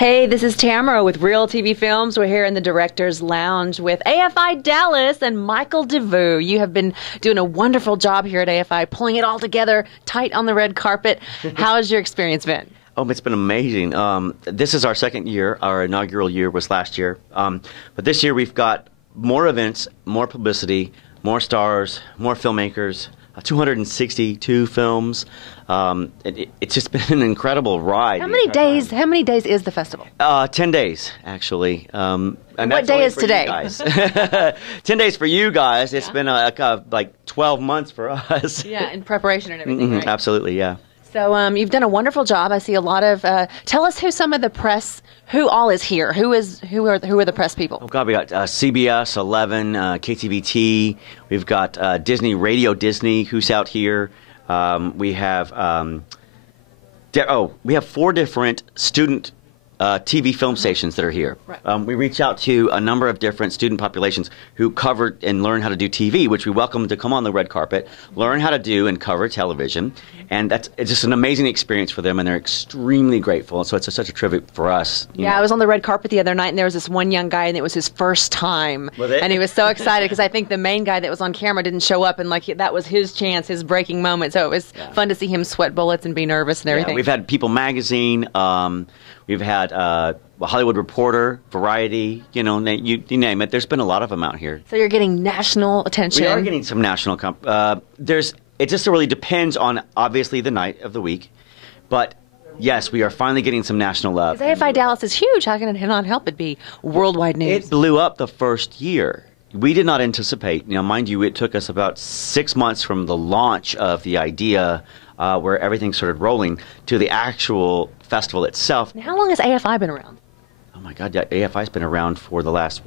Hey, this is Tamara with Real TV Films. We're here in the Director's Lounge with AFI Dallas and Michael Devous. You have been doing a wonderful job here at AFI, pulling it all together tight on the red carpet. How has your experience been? Oh, it's been amazing. This is our second year. Our inaugural year was last year. But this year we've got more events, more publicity, more stars, more filmmakers, 262 films. It's just been an incredible ride. How many days? How many days is the festival? 10 days, actually. And what day is today? 10 days for you guys. It's been like 12 months for us. Yeah, in preparation and everything, right? Absolutely, yeah. So you've done a wonderful job. I see a lot of. Tell us who some of the press, who all is here. Who are the press people? Oh God, we got CBS 11, KTVT. We've got Disney Radio Disney, who's out here. We have we have 4 different student TV film stations that are here. Right. We reach out to a number of different student populations who cover and learn how to do TV, which we welcome to come on the red carpet, learn how to do and cover television. And it's just an amazing experience for them, and they're extremely grateful. So it's such a tribute for us. Yeah, I was on the red carpet the other night, and there was this one young guy, and it was his first time. Was it? And he was so excited because I think the main guy that was on camera didn't show up, and that was his chance, his breaking moment. So it was fun to see him sweat bullets and be nervous and everything. Yeah, we've had People Magazine. We've had Hollywood Reporter, Variety, you name it. There's been a lot of them out here. So you're getting national attention. We are getting some national. It just really depends on, obviously, the night of the week. But, yes, we are finally getting some national love. Because AFI Dallas is huge. How can it not help it be worldwide news? It blew up the first year. We did not anticipate. Mind you, it took us about 6 months from the launch of the idea where everything started rolling to the actual festival itself. Now, how long has AFI been around? Oh, my God. AFI's been around for the last,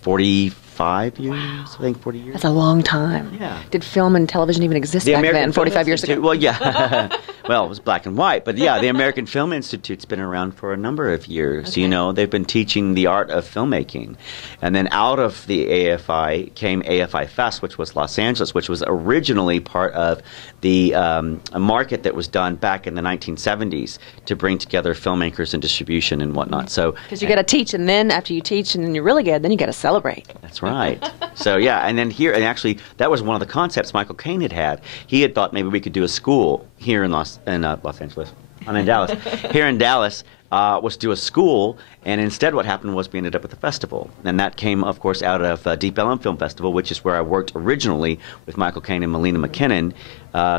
45 years? Wow. I think 40 years. That's a long time. Yeah. Did film and television even exist back then, 45 years ago? Well, yeah. Well, it was black and white. But, yeah, the American Film Institute's been around for a number of years. Okay. They've been teaching the art of filmmaking. And then out of the AFI came AFI Fest, which was Los Angeles, which was originally part of the a market that was done back in the 1970s to bring together filmmakers and distribution and whatnot. So because you got to teach, and then after you teach and then you're really good, then you got to celebrate. That's right. So, yeah, and then here, and actually, that was one of the concepts Michael Caine had. He had thought maybe we could do a school here in Los Angeles. I'm in Dallas. Here in Dallas was to do a school, and instead what happened was we ended up with a festival. And that came, of course, out of Deep Ellum Film Festival, which is where I worked originally with Michael Caine and Melina McKinnon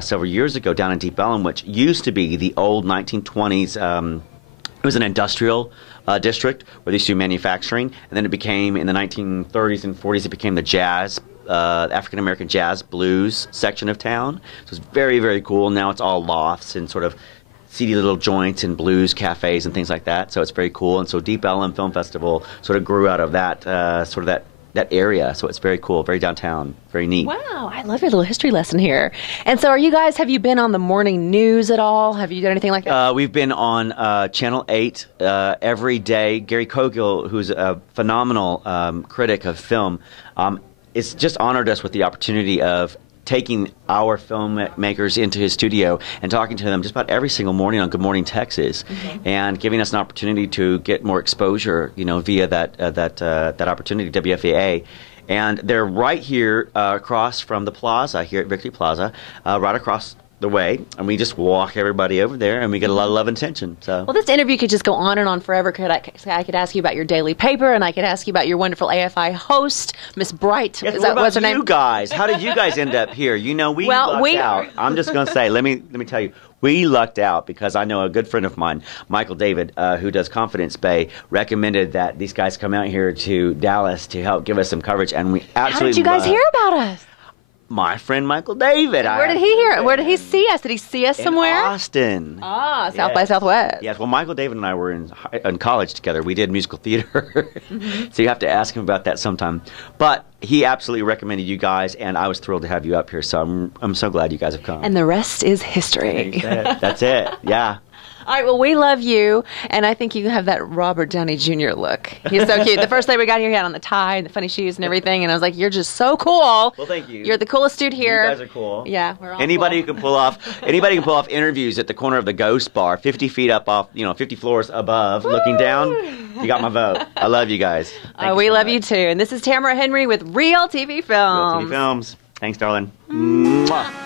several years ago down in Deep Ellum, which used to be the old 1920s. It was an industrial district where they used to do manufacturing, and then it became, in the 1930s and 40s, it became the jazz, African-American jazz blues section of town. So it's very, very cool. Now it's all lofts and sort of seedy little joints and blues cafes and things like that. So it's very cool. And so Deep Ellum Film Festival sort of grew out of that, that area. So it's very cool, very downtown, very neat. Wow, I love your little history lesson here. And so have you been on the morning news at all? Have you done anything like that? We've been on Channel 8 every day. Gary Cogill, who's a phenomenal critic of film, it's just honored us with the opportunity of taking our filmmakers into his studio and talking to them just about every single morning on Good Morning Texas, and giving us an opportunity to get more exposure, via that opportunity, WFAA. And they're right here across from the plaza here at Victory Plaza, right across the way, and we just walk everybody over there, and we get a lot of love and attention. So, well, this interview could just go on and on forever. I could ask you about your daily paper, and I could ask you about your wonderful AFI host, Miss Bright. Yes, what's her name? You guys, how did you guys end up here? We lucked out. I'm just going to say, let me tell you, we lucked out because I know a good friend of mine, Michael David, who does Confidence Bay, recommended that these guys come out here to Dallas to help give us some coverage, and we absolutely. How did you guys hear about us? My friend Michael David. Where did he hear? Where did he see us? Did he see us somewhere? In Austin. Ah, South by Southwest. Yes. Well, Michael David and I were in college together. We did musical theater, so you have to ask him about that sometime. But he absolutely recommended you guys, and I was thrilled to have you up here. So I'm so glad you guys have come. And the rest is history. That's it. Yeah. All right, well, we love you, and I think you have that Robert Downey Jr. look. He's so cute. The first day we got here, he had on the tie and the funny shoes and everything, and I was like, you're just so cool. Well, thank you. You're the coolest dude here. You guys are cool. Yeah, we're all Anybody cool. who can pull off interviews at the corner of the Ghost Bar, 50 feet up off, 50 floors above, looking down. You got my vote. I love you guys. We love you too. And this is Tamara Henry with Real TV Films. Real TV Films. Thanks, darling. Mwah.